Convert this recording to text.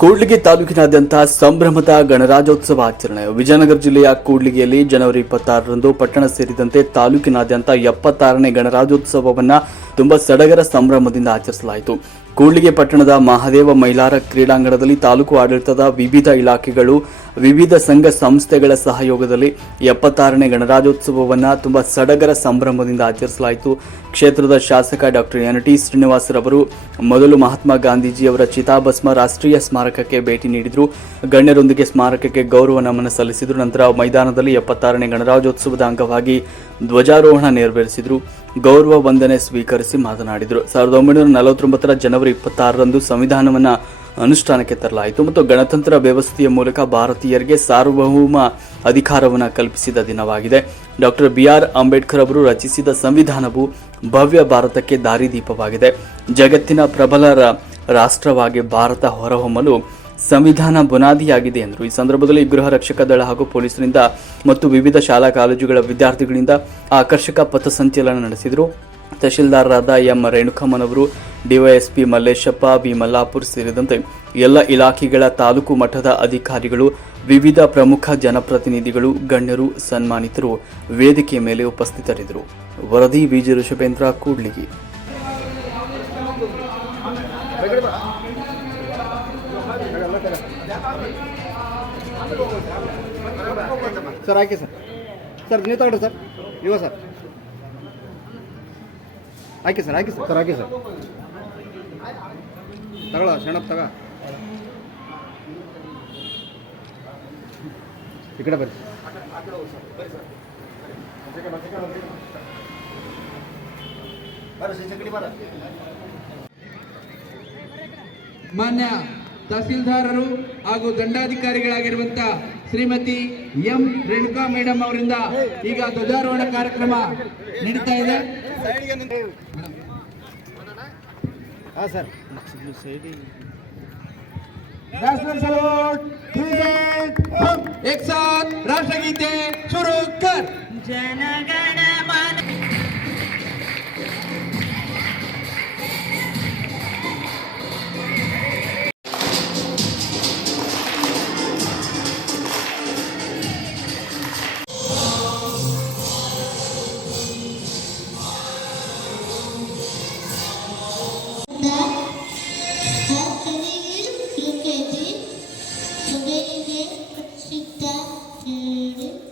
ಕೂಡ್ಲಿಗಿ ತಾಲೂಕಿನಾದ್ಯಂತ ಸಂಭ್ರಮದ ಗಣರಾಜ್ಯೋತ್ಸವ ಆಚರಣೆ. ವಿಜಯನಗರ ಜಿಲ್ಲೆಯ ಕೂಡ್ಲಿಗಿಯಲ್ಲಿ ಜನವರಿ ಇಪ್ಪತ್ತಾರರಂದು ಪಟ್ಟಣ ಸೇರಿದಂತೆ ತಾಲೂಕಿನಾದ್ಯಂತ ಎಪ್ಪತ್ತಾರನೇ ಗಣರಾಜ್ಯೋತ್ಸವವನ್ನು ತುಂಬಾ ಸಡಗರ ಸಂಭ್ರಮದಿಂದ ಆಚರಿಸಲಾಯಿತು. ಕೂಡ್ಲಿಗಿ ಪಟ್ಟಣದ ಮಹಾದೇವ ಮೈಲಾರ ಕ್ರೀಡಾಂಗಣದಲ್ಲಿ ತಾಲೂಕು ಆಡಳಿತದ ವಿವಿಧ ಇಲಾಖೆಗಳು, ವಿವಿಧ ಸಂಘ ಸಂಸ್ಥೆಗಳ ಸಹಯೋಗದಲ್ಲಿ ಎಪ್ಪತ್ತಾರನೇ ಗಣರಾಜ್ಯೋತ್ಸವವನ್ನ ತುಂಬಾ ಸಡಗರ ಸಂಭ್ರಮದಿಂದ ಆಚರಿಸಲಾಯಿತು. ಕ್ಷೇತ್ರದ ಶಾಸಕ ಡಾಕ್ಟರ್ ಎನ್. ಟಿ. ಶ್ರೀನಿವಾಸರವರು ಮೊದಲು ಮಹಾತ್ಮ ಗಾಂಧೀಜಿಯವರ ಚಿತಾಭಸ್ಮ ರಾಷ್ಟ್ರೀಯ ಸ್ಮಾರಕಕ್ಕೆ ಭೇಟಿ ನೀಡಿದರು. ಗಣ್ಯರೊಂದಿಗೆ ಸ್ಮಾರಕಕ್ಕೆ ಗೌರವ ನಮನ ಸಲ್ಲಿಸಿದ್ರು. ನಂತರ ಮೈದಾನದಲ್ಲಿ ಎಪ್ಪತ್ತಾರನೇ ಗಣರಾಜ್ಯೋತ್ಸವದ ಅಂಗವಾಗಿ ಧ್ವಜಾರೋಹಣ ನೆರವೇರಿಸಿದ್ರು. ಗೌರವ ವಂದನೆ ಸ್ವೀಕರಿಸಿ ಮಾತನಾಡಿದರು. ಸಾವಿರದ ಒಂಬೈನೂರ ನಲವತ್ತೊಂಬತ್ತರ ಜನವರಿ ಇಪ್ಪತ್ತಾರರಂದು ಸಂವಿಧಾನವನ್ನ ಅನುಷ್ಠಾನಕ್ಕೆ ತರಲಾಯಿತು ಮತ್ತು ಗಣತಂತ್ರ ವ್ಯವಸ್ಥೆಯ ಮೂಲಕ ಭಾರತೀಯರಿಗೆ ಸಾರ್ವಭೌಮ ಅಧಿಕಾರವನ್ನು ಕಲ್ಪಿಸಿದ ದಿನವಾಗಿದೆ. ಡಾಕ್ಟರ್ ಬಿ ಆರ್ ಅಂಬೇಡ್ಕರ್ ಅವರು ರಚಿಸಿದ ಸಂವಿಧಾನವು ಭವ್ಯ ಭಾರತಕ್ಕೆ ದಾರಿದೀಪವಾಗಿದೆ. ಜಗತ್ತಿನ ಪ್ರಬಲ ರಾಷ್ಟ್ರವಾಗಿ ಭಾರತ ಹೊರಹೊಮ್ಮಲು ಸಂವಿಧಾನ ಬುನಾದಿಯಾಗಿದೆ ಎಂದರು. ಈ ಸಂದರ್ಭದಲ್ಲಿ ಗೃಹ ರಕ್ಷಕ ದಳ ಹಾಗೂ ಪೊಲೀಸರಿಂದ ಮತ್ತು ವಿವಿಧ ಶಾಲಾ ಕಾಲೇಜುಗಳ ವಿದ್ಯಾರ್ಥಿಗಳಿಂದ ಆಕರ್ಷಕ ಪಥಸಂಚಲನ ನಡೆಸಿದರು. ತಹಶೀಲ್ದಾರರಾದ ಎಂ ರೇಣುಕಮ್ಮನವರು ಡಿವೈಎಸ್ಪಿ ಮಲ್ಲೇಶಪ್ಪ ಬಿ ಮಲ್ಲಾಪುರ್ ಸೇರಿದಂತೆ ಎಲ್ಲ ಇಲಾಖೆಗಳ ತಾಲೂಕು ಮಟ್ಟದ ಅಧಿಕಾರಿಗಳು ವಿವಿಧ ಪ್ರಮುಖ ಜನಪ್ರತಿನಿಧಿಗಳು ಗಣ್ಯರು ಸನ್ಮಾನಿತರು ವೇದಿಕೆ ಮೇಲೆ ಉಪಸ್ಥಿತರಿದ್ದರು. ವರದಿ ವಿಜಯ ಋಷಭೇಂದ್ರ ಕೂಡ್ಲಿಗಿ. ಸರ್ ಆಯ್ಕೆ ಸರ್. ಸರ್ ನೀವು ತಗೊಳ್ರಿ ಸರ್. ಇವ ಸರ್. ಆಯ್ಕೆ ಸರ್ ಆಯ್ಕೆ ಸರ್. ಸರ್ ಆಯ್ಕೆ ಸರ್. ತಗೊಳ ಸೆಣಪ್ ತಗ. ಈ ಕಡೆ ಬರ್ರಿ. ಮಾನ್ಯ ತಹಸೀಲ್ದಾರರು ಹಾಗೂ ದಂಡಾಧಿಕಾರಿಗಳಾಗಿರುವಂತ ಶ್ರೀಮತಿ ಎಂ ರೇಣುಕಾ ಮೇಡಮ್ ಅವರಿಂದ ಈಗ ಧ್ವಜಾರೋಹಣ ಕಾರ್ಯಕ್ರಮ ನಡೀತಾ ಇದೆ. हाँ, ಸರ್ एक साथ राष्ट्रगीते शुरू कर। जनगण 15.